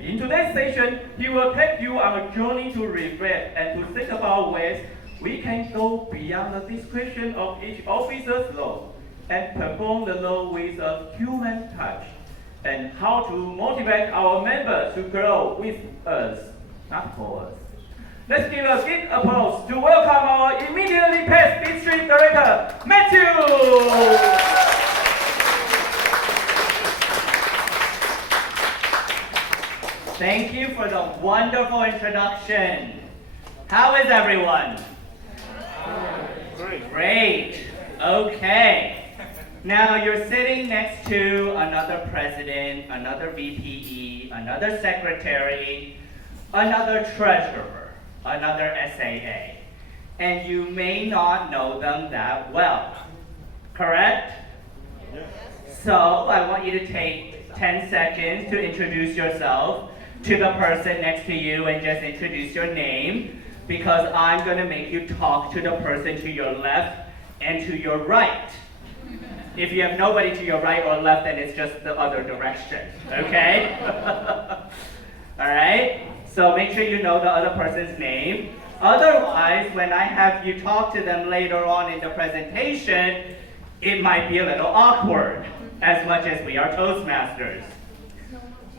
Okay, in today's session, he will take you on a journey to reflect and to think about ways we can go beyond the description of each officer's role and perform the role with a human touch, and how to motivate our members to grow with us, not for us. Let's give a big applause to welcome our immediately past District Director, Matthew! Thank you for the wonderful introduction. How is everyone? Great. Okay. Now you're sitting next to another president, another VPE, another secretary, another treasurer, another SAA. And you may not know them that well. Correct? Yes. So I want you to take 10 seconds to introduce yourself to the person next to you and just introduce your name, because I'm going to make you talk to the person to your left and to your right. If you have nobody to your right or left, then it's just the other direction, okay? All right? So make sure you know the other person's name. Otherwise, when I have you talk to them later on in the presentation, it might be a little awkward, as much as we are Toastmasters.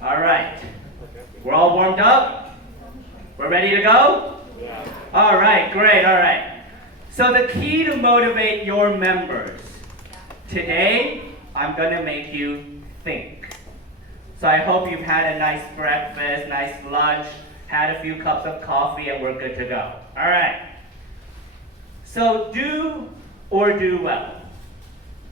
All right. We're all warmed up? We're ready to go? Yeah. All right, great, all right. So the key to motivate your members. Today, I'm going to make you think. So I hope you've had a nice breakfast, nice lunch, had a few cups of coffee, and we're good to go. All right. So do or do well.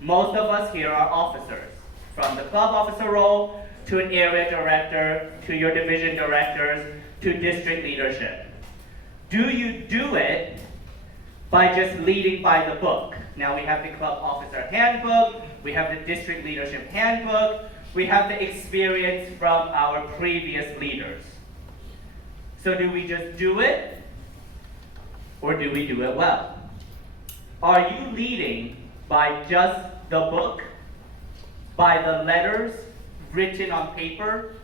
Most of us here are officers, from the club officer role to an area director, to your division directors, to district leadership. Do you do it by just leading by the book? Now we have the club officer handbook, we have the district leadership handbook, we have the experience from our previous leaders. So do we just do it, or do we do it well? Are you leading by just the book, by the letters written on paper,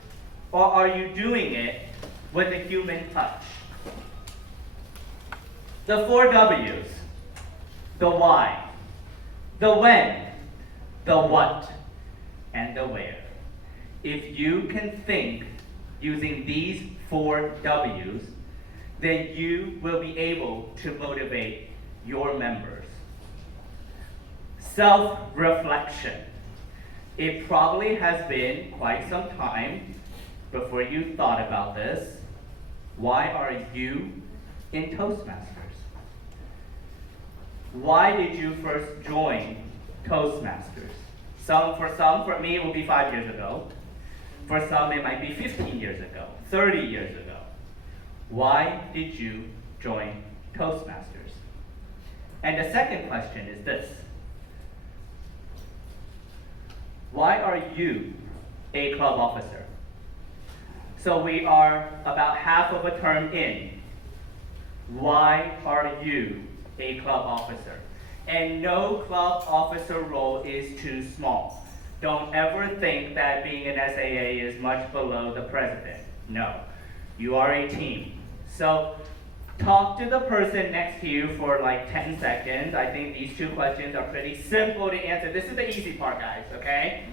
or are you doing it with a human touch? The 4 W's, the why, the when, the what, and the where. If you can think using these 4 W's, then you will be able to motivate your members. Self-reflection. It probably has been quite some time before you thought about this. Why are you in Toastmasters? Why did you first join Toastmasters? For me, it will be 5 years ago. For some, it might be 15 years ago, 30 years ago. Why did you join Toastmasters? And the second question is this. Why are you a club officer? So we are about half of a term in. Why are you a club officer? And no club officer role is too small. Don't ever think that being an SAA is much below the president. No, you are a team. So talk to the person next to you for like 10 seconds. I think these 2 questions are pretty simple to answer. This is the easy part, guys, okay?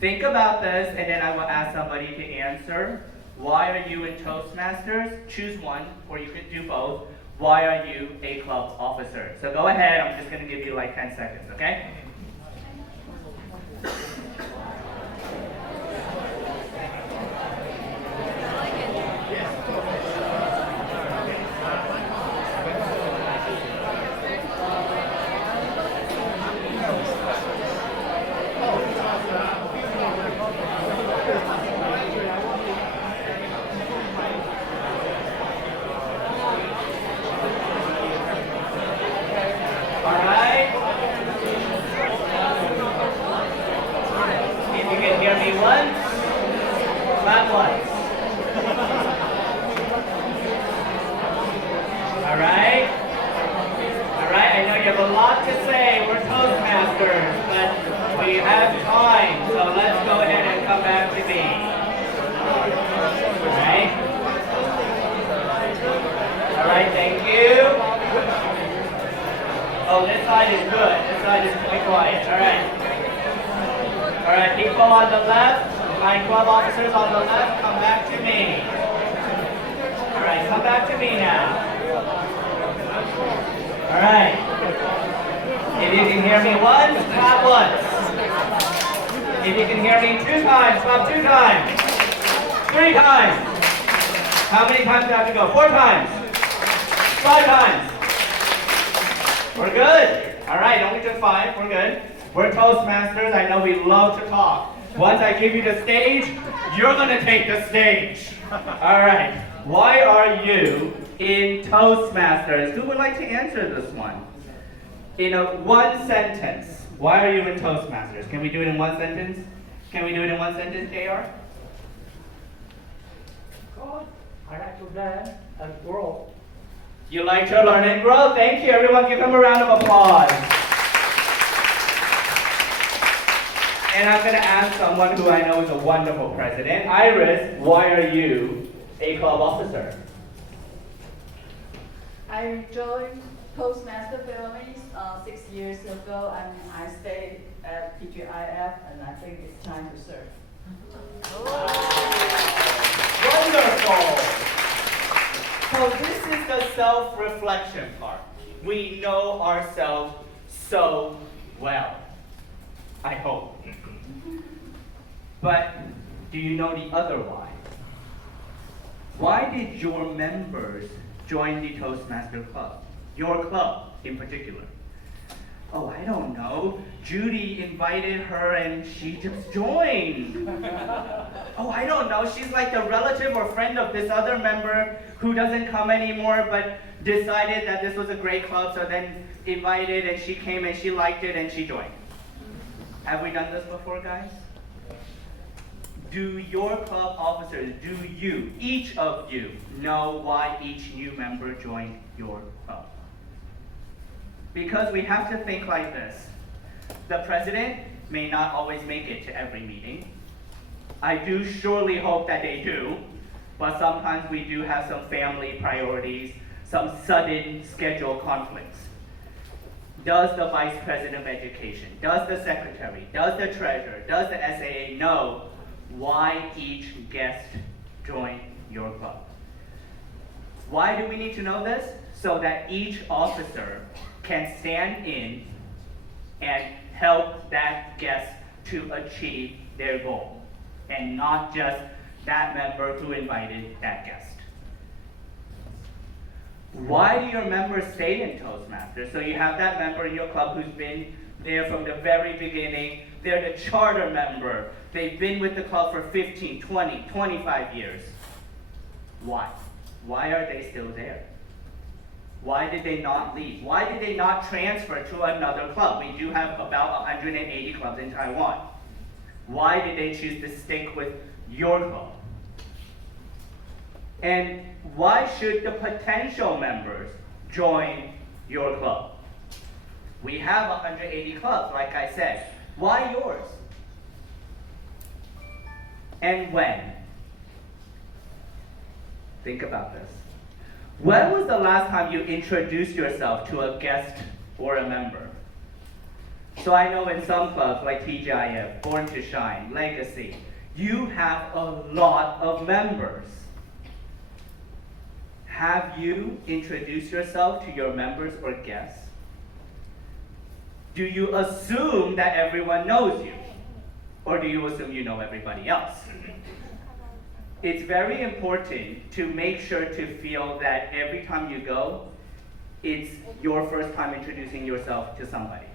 Think about this, and then I will ask somebody to answer. Why are you in Toastmasters? Choose one, or you could do both. Why are you a club officer? So go ahead, I'm just going to give you like 10 seconds, okay? left, come back to me. All right, come back to me now. All right. If you can hear me once, clap once. If you can hear me 2 times, clap 2 times. 3 times. How many times do I have to go? 4 times. 5 times. We're good. All right, only took 5. We're good. We're Toastmasters. I know we love to talk. Once I give you the stage, you're going to take the stage. All right. Why are you in Toastmasters? Who would like to answer this one? In one sentence. Why are you in Toastmasters? Can we do it in one sentence? Can we do it in one sentence, JR? God, I like to learn and grow. You like to learn and grow. Thank you. Everyone give him a round of applause. And I'm going to ask someone who I know is a wonderful president. Iris, why are you a club officer? I joined Toastmaster Families 6 years ago, and I stayed at TGIF, and I think it's time to serve. Wonderful! So this is the self-reflection part. We know ourselves so well. I hope. But do you know the other why? Why did your members join the Toastmaster Club? Your club in particular. Oh, I don't know. Judy invited her and she just joined. Oh, I don't know. She's like the relative or friend of this other member who doesn't come anymore but decided that this was a great club, so then invited and she came and she liked it and she joined. Have we done this before, guys? Do your club officers, do you, each of you, know why each new member joined your club? Because we have to think like this. The president may not always make it to every meeting. I do surely hope that they do, but sometimes we do have some family priorities, some sudden schedule conflicts. Does the Vice President of Education, does the Secretary, does the Treasurer, does the SAA know why each guest joined your club? Why do we need to know this? So that each officer can stand in and help that guest to achieve their goal, and not just that member who invited that guest. Why do your members stay in Toastmasters? So you have that member in your club who's been there from the very beginning. They're the charter member. They've been with the club for 15, 20, 25 years. Why? Why are they still there? Why did they not leave? Why did they not transfer to another club? We do have about 180 clubs in Taiwan. Why did they choose to stick with your club? And why should the potential members join your club? We have 180 clubs, like I said. Why yours? And when? Think about this. When was the last time you introduced yourself to a guest or a member? So I know in some clubs like TGIF, Born to Shine, Legacy, you have a lot of members. Have you introduced yourself to your members or guests? Do you assume that everyone knows you? Or do you assume you know everybody else? It's very important to make sure to feel that every time you go, it's your first time introducing yourself to somebody.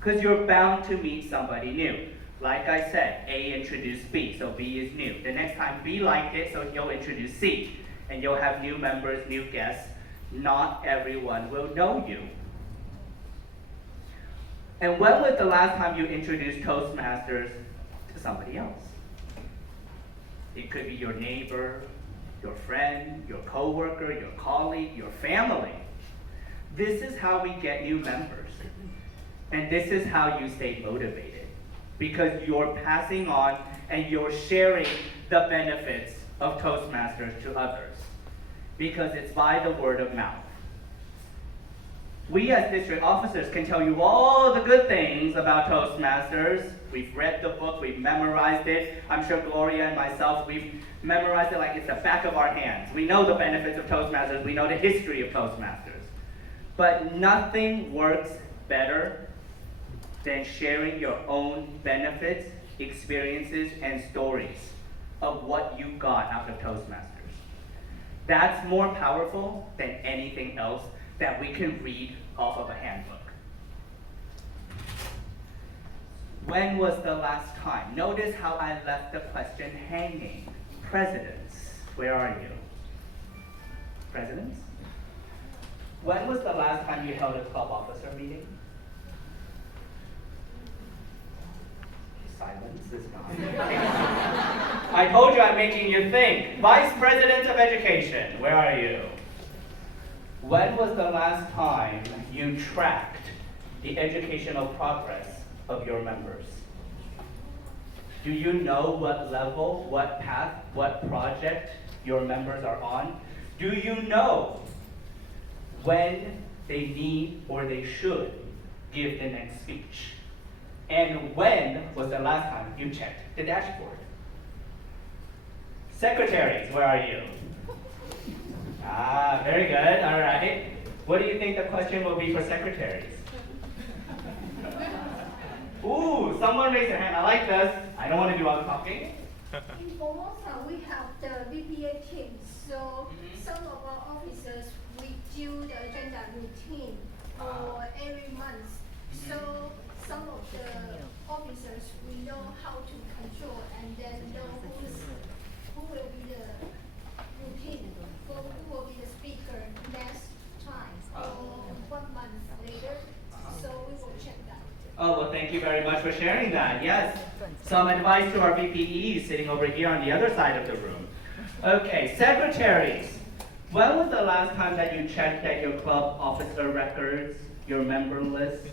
Because you're bound to meet somebody new. Like I said, A introduced B, so B is new. The next time B liked it, so he'll introduce C. And you'll have new members, new guests. Not everyone will know you. And when was the last time you introduced Toastmasters to somebody else? It could be your neighbor, your friend, your coworker, your colleague, your family. This is how we get new members. And this is how you stay motivated. Because you're passing on and you're sharing the benefits of Toastmasters to others. Because it's by the word of mouth. We as district officers can tell you all the good things about Toastmasters. We've read the book, we've memorized it. I'm sure Gloria and myself, we've memorized it like it's the back of our hands. We know the benefits of Toastmasters, we know the history of Toastmasters. But nothing works better than sharing your own benefits, experiences, and stories of what you got out of Toastmasters. That's more powerful than anything else that we can read off of a handbook. When was the last time? Notice how I left the question hanging. Presidents, where are you? Presidents? When was the last time you held a club officer meeting? Silence is not. I told you I'm making you think. Vice President of Education, where are you? When was the last time you tracked the educational progress of your members? Do you know what level, what path, what project your members are on? Do you know when they need or they should give the next speech? And when was the last time you checked the dashboard? Secretaries, where are you? Ah, very good, all right. What do you think the question will be for secretaries? Ooh, someone raised their hand, I like this. I don't want to do all the talking. In Formosa, we have the VPA team, so some of our officers, we do the agenda routine for every month. So some of the officers, we know how to control and then know who will be the routine, who will be the speaker next time or 1 month later. So we will check that. Oh, well, thank you very much for sharing that. Yes, some advice to our VPEs sitting over here on the other side of the room. Okay, secretaries. When was the last time that you checked that your club officer records, your member list,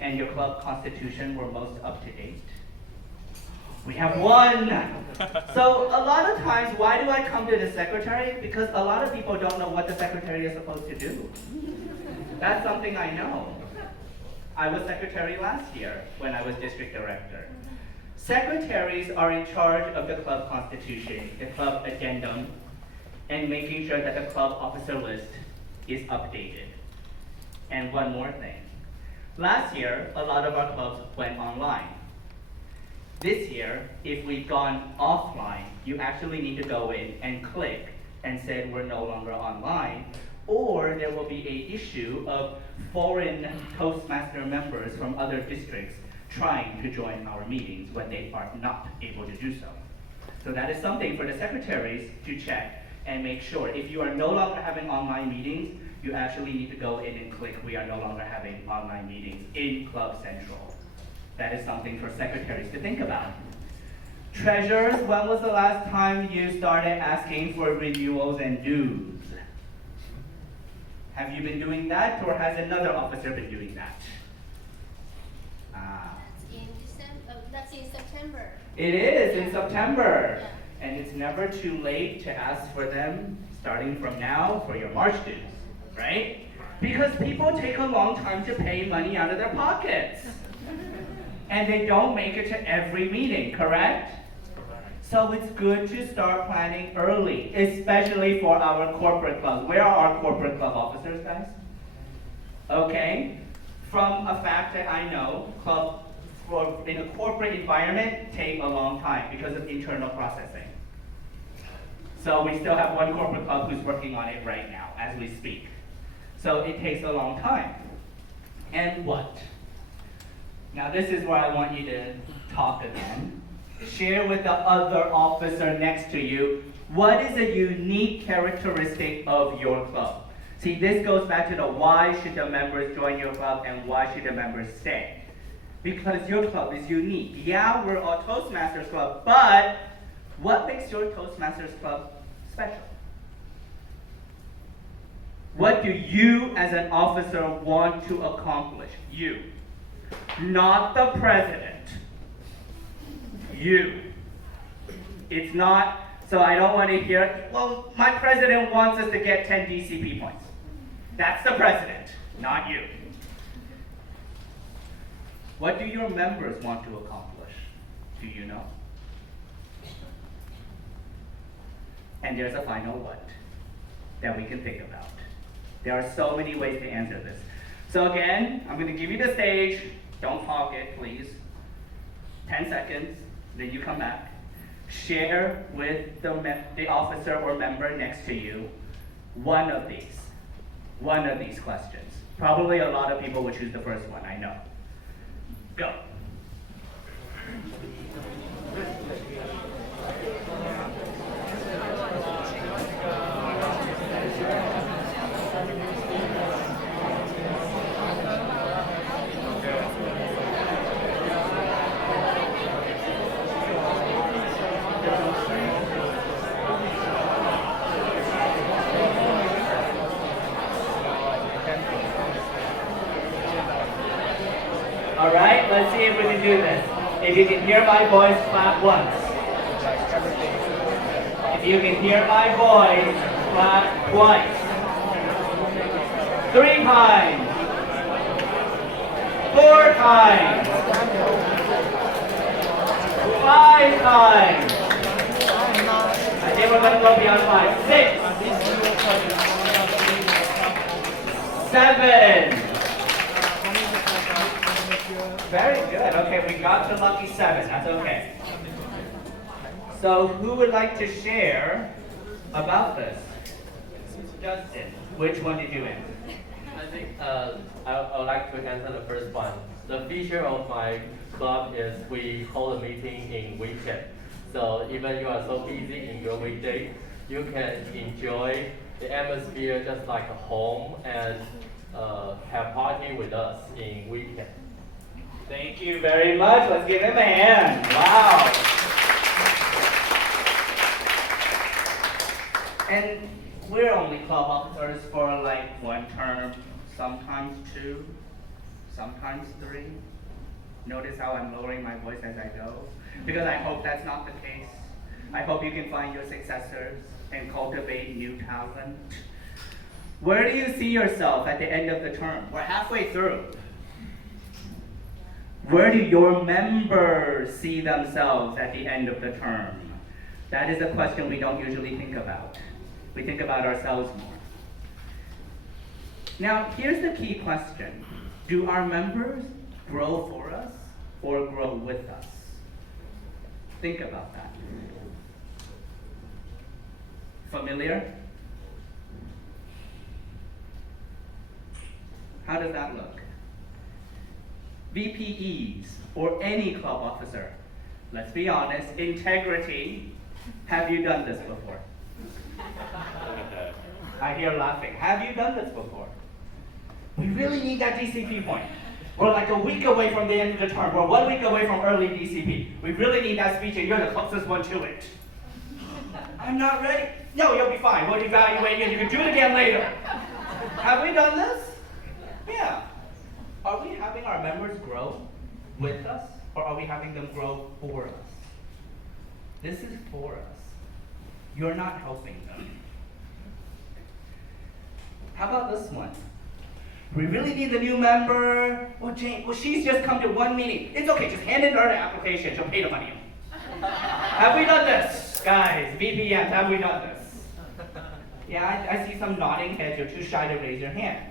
and your club constitution were most up to date? We have one. So a lot of times, why do I come to the secretary? Because a lot of people don't know what the secretary is supposed to do. That's something I know. I was secretary last year when I was district director. Secretaries are in charge of the club constitution, the club addendum, and making sure that the club officer list is updated. And one more thing. Last year, a lot of our clubs went online. This year, if we've gone offline, you actually need to go in and click and say we're no longer online, or there will be an issue of foreign Toastmaster members from other districts trying to join our meetings when they are not able to do so. So that is something for the secretaries to check and make sure. If you are no longer having online meetings, you actually need to go in and click we are no longer having online meetings in Club Central. That is something for secretaries to think about. Treasurers, when was the last time you started asking for renewals and dues? Have you been doing that, or has another officer been doing that? That's in September. It is in September. Yeah. And it's never too late to ask for them, starting from now, for your March dues, right? Because people take a long time to pay money out of their pockets. And they don't make it to every meeting, correct? So it's good to start planning early, especially for our corporate clubs. Where are our corporate club officers, guys? Okay, from a fact that I know, clubs in a corporate environment take a long time because of internal processing. So we still have one corporate club who's working on it right now as we speak. So it takes a long time. And what? Now this is where I want you to talk again. Share with the other officer next to you, what is a unique characteristic of your club? See, this goes back to the why should the members join your club and why should the members stay? Because your club is unique. Yeah, we're a Toastmasters club, but what makes your Toastmasters club special? What do you as an officer want to accomplish? You. Not the president. You. It's not, so I don't want to hear, well, my president wants us to get 10 DCP points. That's the president. not you. What do your members want to accomplish? Do you know? And there's a final what that we can think about. There are so many ways to answer this. So again, I'm going to give you the stage. Don't hog it, please. 10 seconds, then you come back. Share with the officer or member next to you one of these questions. Probably a lot of people will choose the first one, I know. Go. All right, let's see if we can do this. If you can hear my voice, clap once. If you can hear my voice, clap twice. 3 times. 4 times. 5 times. I think we're going to go beyond 5. 6. 7. Very good. Okay, we got to lucky 7. That's okay. So who would like to share about this? Justin, which one did you answer? I think I would like to answer the first one. The feature of my club is we hold a meeting in weekend. So even you are so busy in your weekday, you can enjoy the atmosphere just like a home and have party with us in weekend. Thank you very much. Let's give him a hand. Wow. And we're only club officers for like 1 term, sometimes 2, sometimes 3. Notice how I'm lowering my voice as I go? Because I hope that's not the case. I hope you can find your successors and cultivate new talent. Where do you see yourself at the end of the term? We're halfway through. Where do your members see themselves at the end of the term? That is a question we don't usually think about. We think about ourselves more. Now, here's the key question. Do our members grow for us or grow with us? Think about that. Familiar? How does that look? VPEs or any club officer, let's be honest, integrity, have you done this before? I hear laughing. Have you done this before? We really need that DCP point. We're like a week away from the end of the term. We're 1 week away from early DCP. We really need that speech and you're the closest one to it. I'm not ready. No, you'll be fine. We'll evaluate you and you can do it again later. Have we done this? Yeah. Are we having our members grow with us, or are we having them grow for us? This is for us. You're not helping them. How about this one? We really need a new member. Well, Jane, she's just come to 1 meeting. It's okay, just hand in her the application. She'll pay the money. Have we done this? Guys, VPMs, have we done this? Yeah, I see some nodding heads. You're too shy to raise your hand.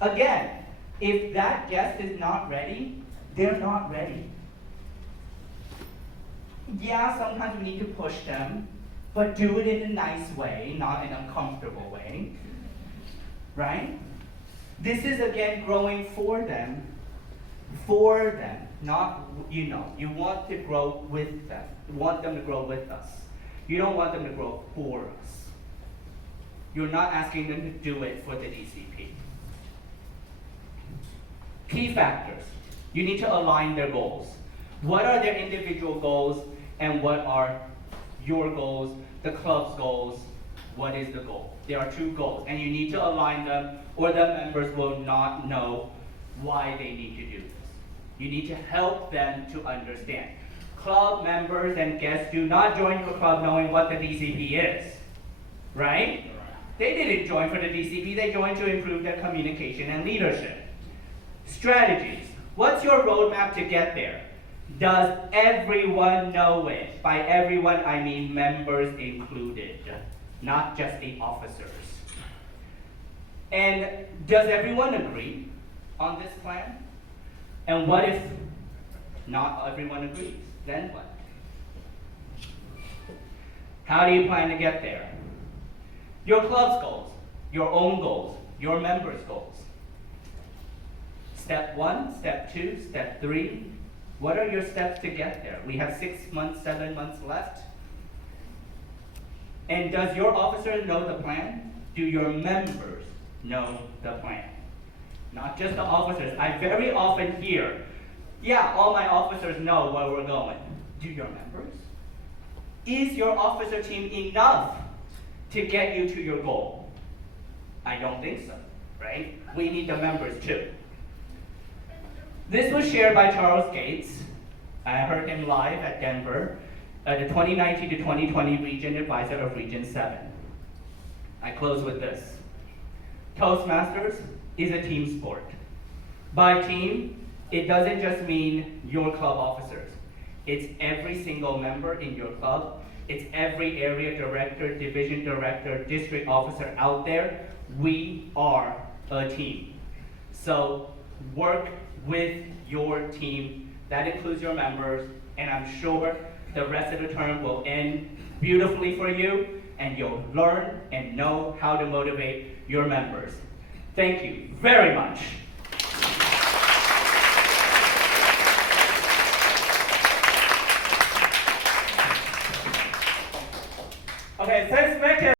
Again, if that guest is not ready, they're not ready. Yeah, sometimes we need to push them, but do it in a nice way, not in an uncomfortable way. Right? This is again growing for them, not, you want to grow with them. You want them to grow with us. You don't want them to grow for us. You're not asking them to do it for the DCP. Key factors. You need to align their goals. What are their individual goals and what are your goals, the club's goals? What is the goal? There are 2 goals and you need to align them or the members will not know why they need to do this. You need to help them to understand. Club members and guests do not join your club knowing what the DCP is, right? They didn't join for the DCP, they joined to improve their communication and leadership. Strategies. What's your roadmap to get there? Does everyone know it? By everyone, I mean members included, not just the officers. And does everyone agree on this plan? And what if not everyone agrees? Then what? How do you plan to get there? Your club's goals, your own goals, your members' goals. Step 1, step 2, step 3. What are your steps to get there? We have 6 months, 7 months left. And does your officer know the plan? Do your members know the plan? Not just the officers. I very often hear, yeah, all my officers know where we're going. Do your members? Is your officer team enough to get you to your goal? I don't think so, right? We need the members too. This was shared by Charles Gates. I heard him live at Denver, the 2019 to 2020 Region Advisor of Region 7. I close with this. Toastmasters is a team sport. By team, it doesn't just mean your club officers. It's every single member in your club. It's every area director, division director, district officer out there. We are a team. So work with your team. That includes your members, and I'm sure the rest of the term will end beautifully for you, and you'll learn and know how to motivate your members. Thank you very much. Okay, thanks, Mackie.